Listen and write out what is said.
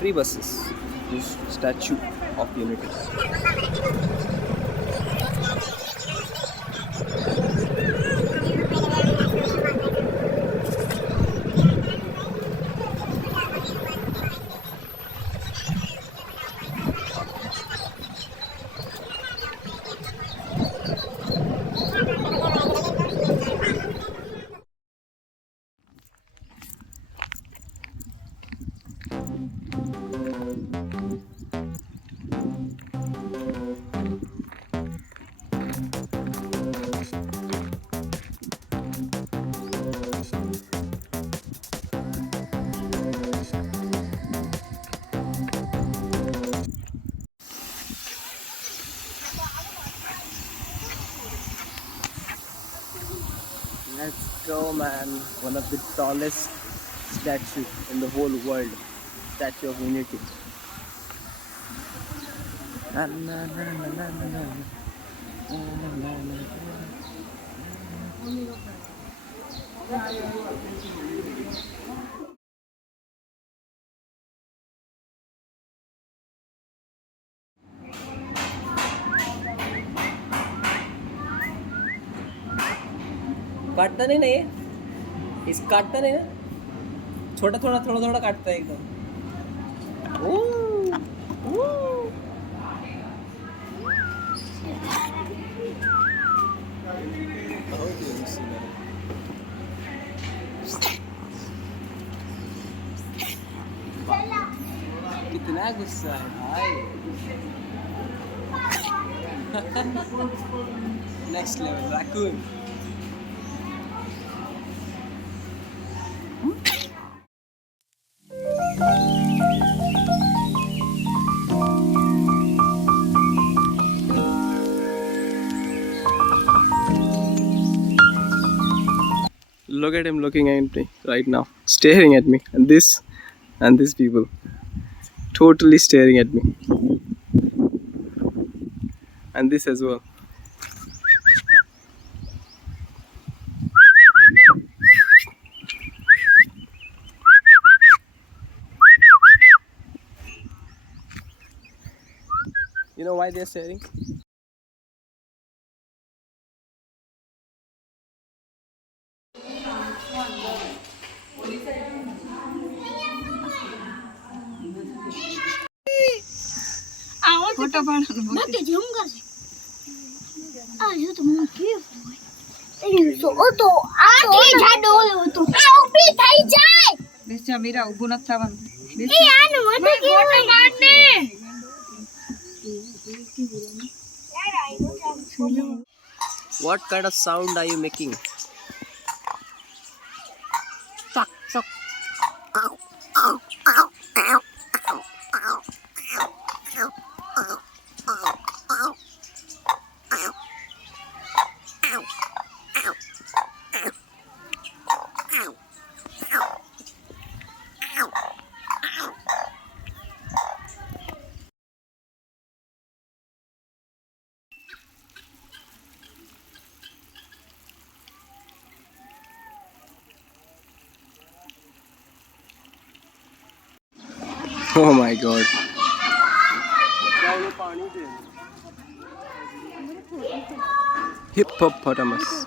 free buses. This statue of unity. Let's go, man. One of the tallest statue in the whole world. Statue of Unity. Na, na, na, na, na, na, na. Na, na, na, na. काटता नहीं ना ये इस काटता नहीं ना छोटा थोड़ा थोड़ा थोड़ा काटता है एकदम कितना गुस्सा है भाई next level raccoon Look at him looking at me right now, staring at me, and these people totally staring at me, and this as well. You know why they're staring? Photo पाडनु के zoom गर्छ आजो त म के भयो सो तो आके झाडो तो उभी થઈ જાય બેસા મીરા ઊભું ન થવાનું એ આનો મને કે ફોટો પાડને What kind of sound are you making? चक चक Oh my god. Hippopotamus.